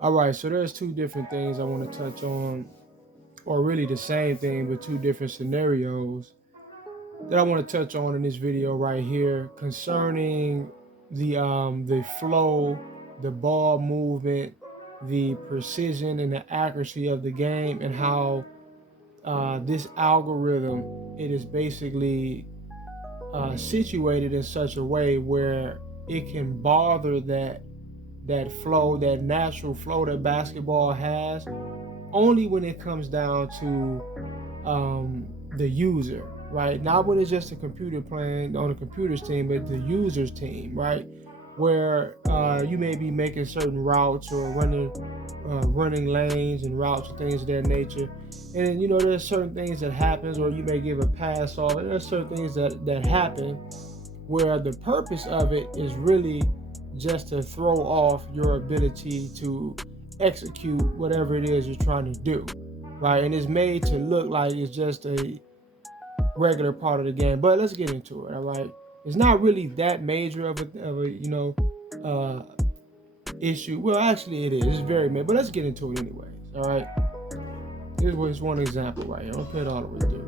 All right, so there's two different things I want to touch on, or really the same thing, but two different scenarios that I want to touch on in this video right here concerning the flow, the ball movement, the precision and the accuracy of the game, and how this algorithm it is basically situated in such a way where it can bother that flow, that natural flow that basketball has, only when it comes down to the user, right? Not when it's just a computer playing on a computer's team, but the user's team, right? Where you may be making certain routes or running lanes and routes and things of that nature. And there's certain things that happens, or you may give a pass off. And there's certain things that happen where the purpose of it is really just to throw off your ability to execute whatever it is you're trying to do, right? And it's made to look like it's just a regular part of the game. But let's get into it, all right? It's not really that major of a uh, issue. Well, actually, it is. It's very major, but let's get into it anyways, all right? Here's one example right here. I'll put it all the way through.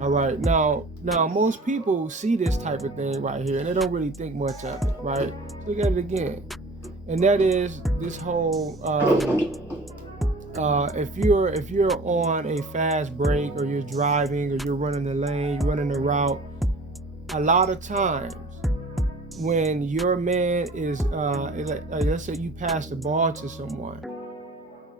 All right, now most people see this type of thing right here, and they don't really think much of it, right? Look at it again, and that is this whole if you're on a fast break, or you're driving, or you're running the lane, you're running the route, a lot of times when your man is let's say you pass the ball to someone,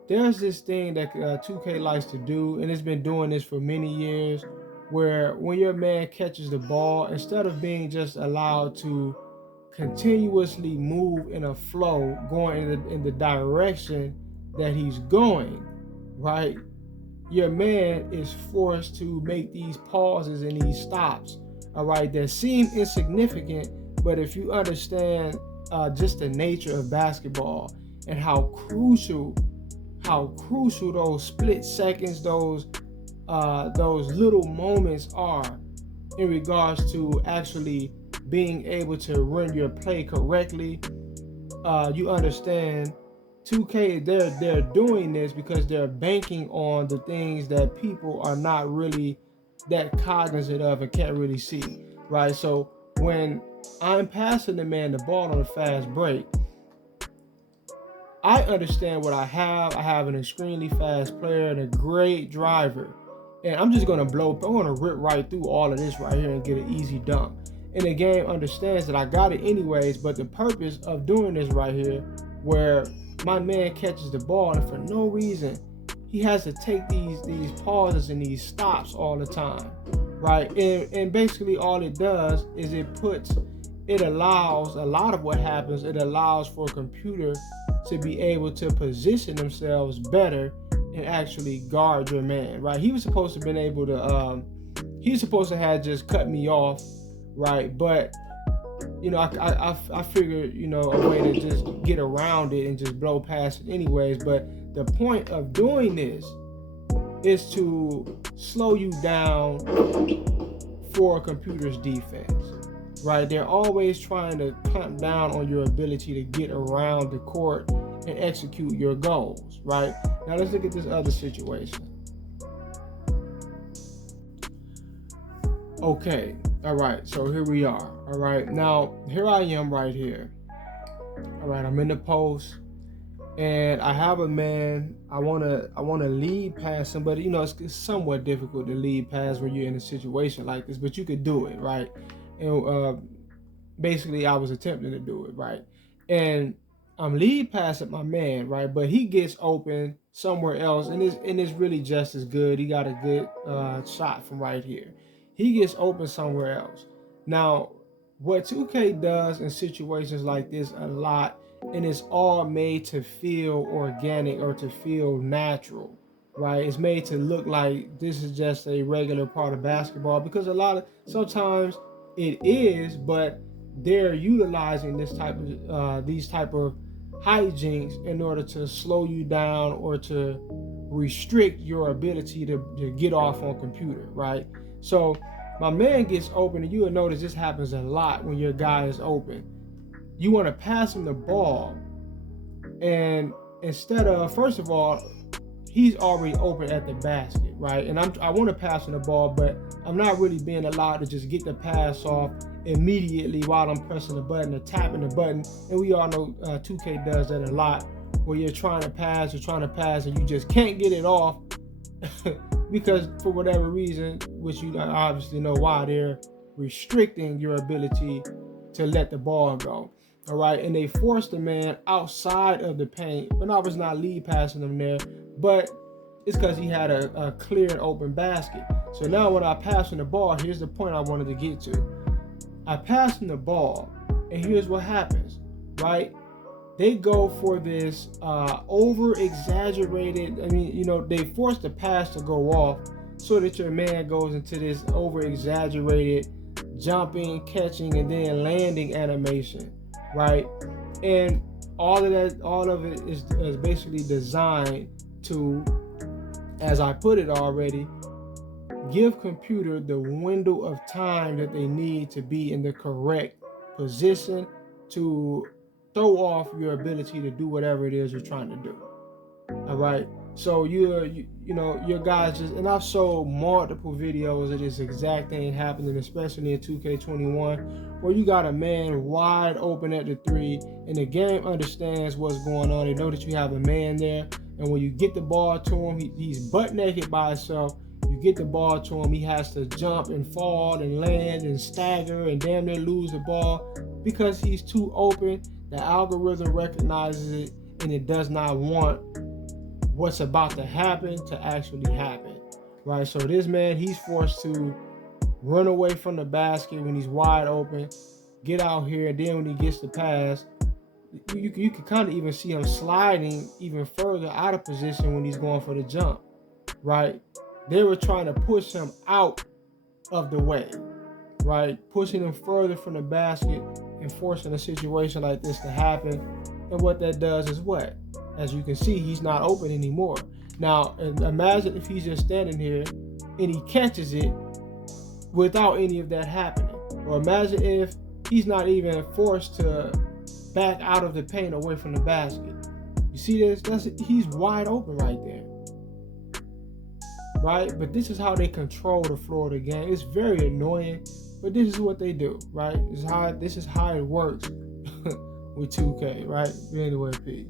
there's this thing that 2K likes to do, and it's been doing this for many years, where when your man catches the ball, instead of being just allowed to continuously move in a flow, going in the direction that he's going, right? Your man is forced to make these pauses and these stops, all right, that seem insignificant, but if you understand just the nature of basketball and how crucial those split seconds, those little moments are in regards to actually being able to run your play correctly, you understand 2K, they're doing this because they're banking on the things that people are not really that cognizant of and can't really see, right? So when I'm passing the man the ball on a fast break, I understand what I have. I have an extremely fast player and a great driver. And I'm just gonna rip right through all of this right here and get an easy dunk. And the game understands that I got it anyways, but the purpose of doing this right here, where my man catches the ball and for no reason, he has to take these pauses and these stops all the time, right? And basically all it does is it allows a lot of what happens. It allows for a computer to be able to position themselves better and actually guard your man, right? He was supposed to have been able to, he's supposed to have just cut me off, right? But I figured a way to just get around it and just blow past it anyways. But the point of doing this is to slow you down for a computer's defense, right? They're always trying to clamp down on your ability to get around the court and execute your goals, right? Now let's look at this other situation. Okay, all right, so here we are. All right, now here I am right here. All right, I'm in the post, and I have a man. I wanna lead past somebody. It's somewhat difficult to lead past when you're in a situation like this, but you could do it, right? And basically, I was attempting to do it, right? And I'm lead passing my man, right? But he gets open somewhere else, and it's really just as good. He got a good shot from right here. He gets open somewhere else. Now, what 2K does in situations like this a lot, and it's all made to feel organic or to feel natural, right? It's made to look like this is just a regular part of basketball, because sometimes it is, but they're utilizing these type of hijinks in order to slow you down or to restrict your ability to get off on computer, right? So my man gets open, and you will notice this happens a lot when your guy is open. You want to pass him the ball, And instead of, first of all, he's already open at the basket, right? And I want to pass him the ball, but I'm not really being allowed to just get the pass off immediately while I'm pressing the button or tapping the button. And we all know 2K does that a lot, where you're trying to pass and you just can't get it off because for whatever reason, which you obviously know why, they're restricting your ability to let the ball go. All right, and they forced the man outside of the paint. But I was not lead passing him there, but it's because he had a clear and open basket. So now when I pass him the ball, here's the point I wanted to get to. I pass him the ball, and here's what happens, right? They go for this over-exaggerated, they force the pass to go off so that your man goes into this over-exaggerated jumping, catching, and then landing animation, right? And all of it is basically designed to, as I put it already, give computer the window of time that they need to be in the correct position to throw off your ability to do whatever it is you're trying to do. All right. So your guys just, and I've sold multiple videos of this exact thing happening, especially in 2K21, where you got a man wide open at the three, and the game understands what's going on. They know that you have a man there, and when you get the ball to him, he's butt naked by himself. You get the ball to him, he has to jump and fall and land and stagger and damn near lose the ball because he's too open. The algorithm recognizes it, and it does not want what's about to happen to actually happen, right? So this man, he's forced to run away from the basket when he's wide open, get out here, and then when he gets the pass, you can kind of even see him sliding even further out of position when he's going for the jump, right? They were trying to push him out of the way, right? Pushing him further from the basket and forcing a situation like this to happen. And what that does is what? As you can see, he's not open anymore. Now, imagine if he's just standing here and he catches it without any of that happening. Or imagine if he's not even forced to back out of the paint away from the basket. You see this? He's wide open right there. Right? But this is how they control the floor of the game. It's very annoying, but this is what they do, right? This is how it works with 2K, right? Anyway, peace.